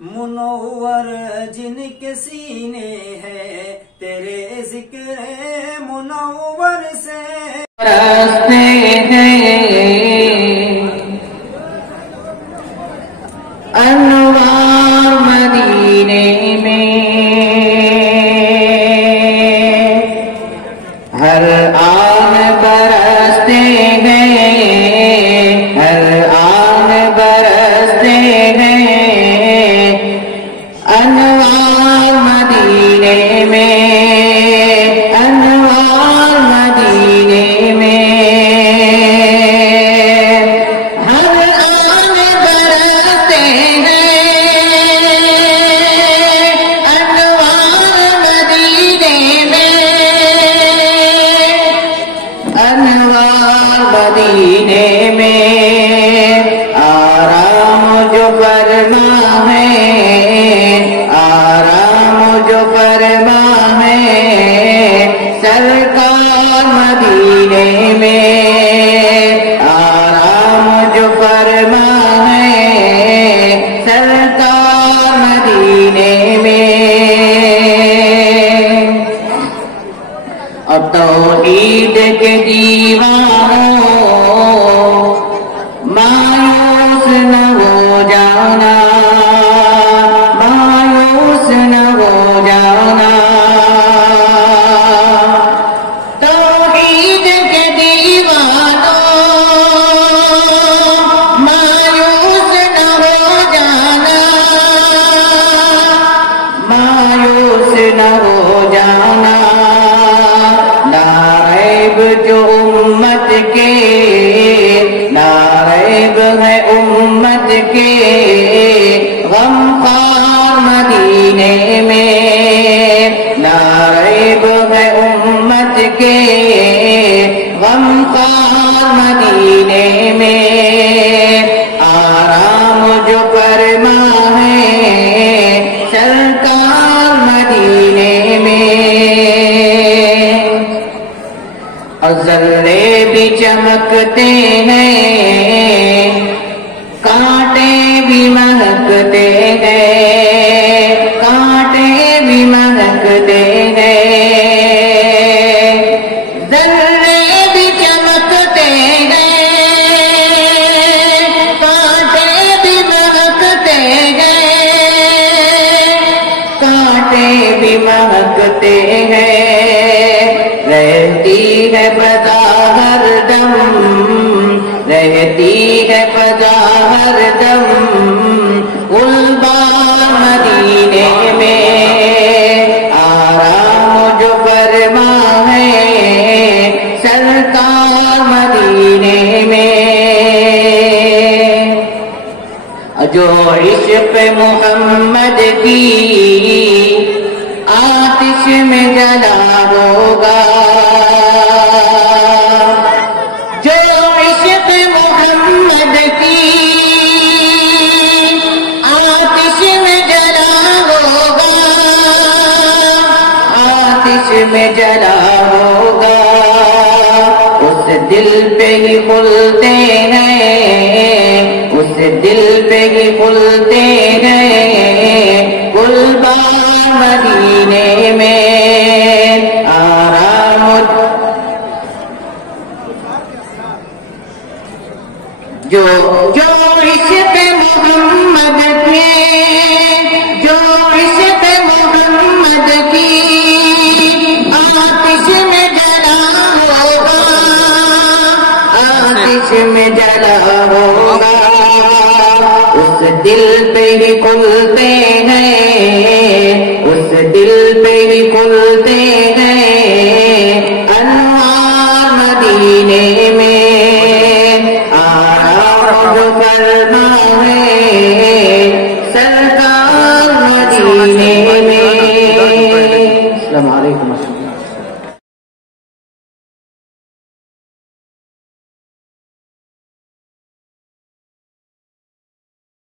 منور جن کے سینے ہے تیرے ذکر منور سے راستے ہیں انوار مدینے میں ہر آن برستے ہیں ہر آن برستے ہیں انوار مدینے میں انوار مدینے میں ہر آن برستے ہیں انوار مدینے میں انوار مدینے میں آرام جو فرما ہے آرام جو فرما ہے سرکار مدینے میں آرام جو فرما ہے سرکار مدینے میں اب توحید کے دیوانوں مایوس نہ ہو جانا مایوس نہ ہو جانا توحید کے دیوانوں مایوس نہ ہو جانا مایوس نہ ہو جانا نائب جو امت کے نائب ہے امت کے غمخوار مدینے میں نائب ہے امت کے غمخوار مدینے میں آرام جو فرما ہے سرکار مدینے میں ذرے بھی چمکتے ہیں کانٹے بھی مہکتے ہیں کانٹے بھی مہکتے ہیں ذرے بھی چمکتے ہیں کانٹے بھی مہکتے ہیں کانٹے بھی مہکتے ہیں رہتی ہے فضا ہر دم رہتی ہے فضا ہر دم گلبان مدینے میں آرام جو فرما ہے سرکار مدینے میں جو عشق محمد کی آتش میں جلا ہوگا جو عشق محمد کی آتش میں جلا ہوگا آتش میں جلا ہوگا اس دل پہ ہی کھلتے ہیں اس دل پہ ہی کھلتے ہیں گلبان مدینے میں آرام جو عشق محمد کے جو عشق محمد کی آتش میں جلا ہوگا آتش میں جلا ہوگا اس دل پہ ہی کھلتے ہیں اس دل پہ ہی کھلتے ہیں انوار مدینے میں آرام جو فرما ہے سرکار مدینے میں السلام علیکم